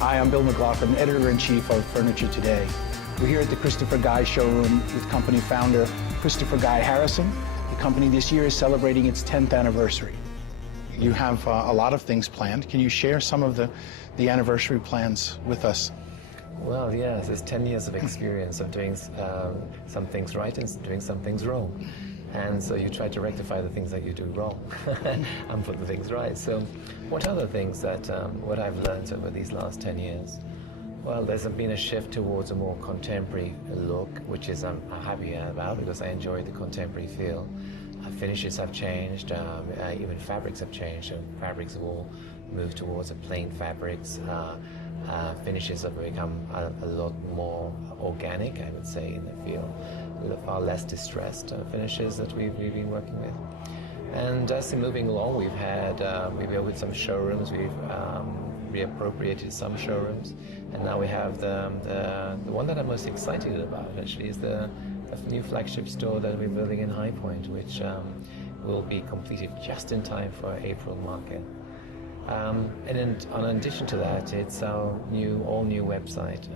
Hi, I'm Bill McLaughlin, Editor-in-Chief of Furniture Today. We're here at the Christopher Guy showroom with company founder Christopher Guy Harrison. The company this year is celebrating its 10th anniversary. You have a lot of things planned. Can you share some of the anniversary plans with us? Well, yes, it's 10 years of experience of doing some things right and doing some things wrong. And so you try to rectify the things that you do wrong and put the things right. So what are the things that, what I've learned over these last 10 years? Well, there's been a shift towards a more contemporary look, which is I'm happy about because I enjoy the contemporary feel. Finishes have changed, even fabrics have changed, and fabrics have all moved towards a plain fabrics. Finishes have become a lot more organic, I would say, in the feel. Far less distressed finishes that we've been working with. And as moving along, we've opened some showrooms, we've reappropriated some showrooms, and now we have the one that I'm most excited about, actually, is the new flagship store that we're building in High Point, which will be completed just in time for April market. And in addition to that, it's our all-new website.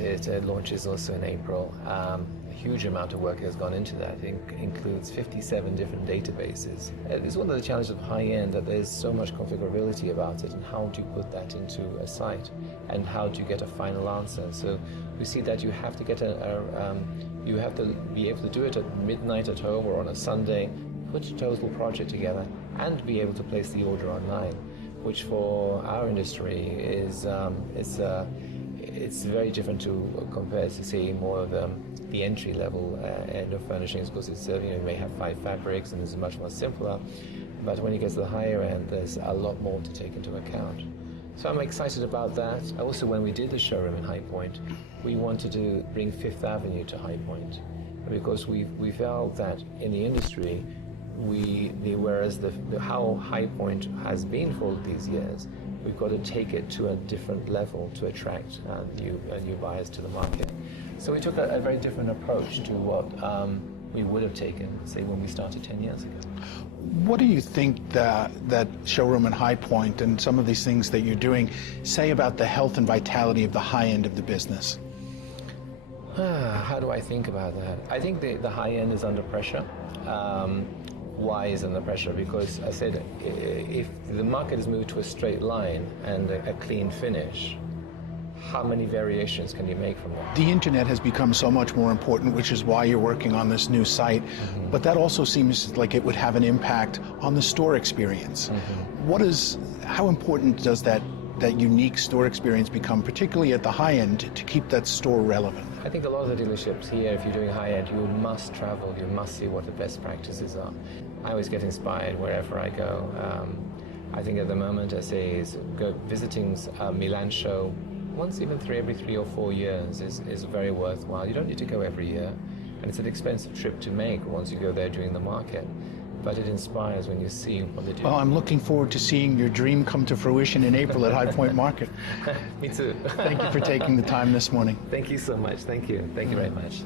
It launches also in April. A huge amount of work has gone into that. It includes 57 different databases. It's one of the challenges of high-end that there's so much configurability about it, and how do you put that into a site, and how do you get a final answer. So we see that you have to get you have to be able to do it at midnight at home or on a Sunday, put a total project together, and be able to place the order online, which for our industry is it's very different to compared to say more of the entry level end of furnishings, because it's you may have 5 fabrics and it's much more simpler. But when you get to the higher end, there's a lot more to take into account. So I'm excited about that. Also, when we did the showroom in High Point, we wanted to bring Fifth Avenue to High Point, because we felt that in the industry, whereas how High Point has been for all these years, we've got to take it to a different level to attract new buyers to the market. So we took a very different approach to what we would have taken, say, when we started 10 years ago. What do you think that showroom in High Point and some of these things that you're doing say about the health and vitality of the high end of the business? How do I think about that? I think the high end is under pressure. Why is under pressure? Because I said, if the market has moved to a straight line and a clean finish, how many variations can you make from that? The internet has become so much more important, which is why you're working on this new site. But that also seems like it would have an impact on the store experience. How important does that unique store experience become, particularly at the high end, to keep that store relevant? I think a lot of the dealerships here, if you're doing high end, you must travel, you must see what the best practices are. I always get inspired wherever I go. I think at the moment, I say, is visiting a Milan show once, even every 3 or 4 years is very worthwhile. You don't need to go every year, and it's an expensive trip to make once you go there during the market. But it inspires when you see what they do. Well, I'm looking forward to seeing your dream come to fruition in April at High Point Market. Me too. Thank you for taking the time this morning. Thank you so much. Thank you. Thank you very much.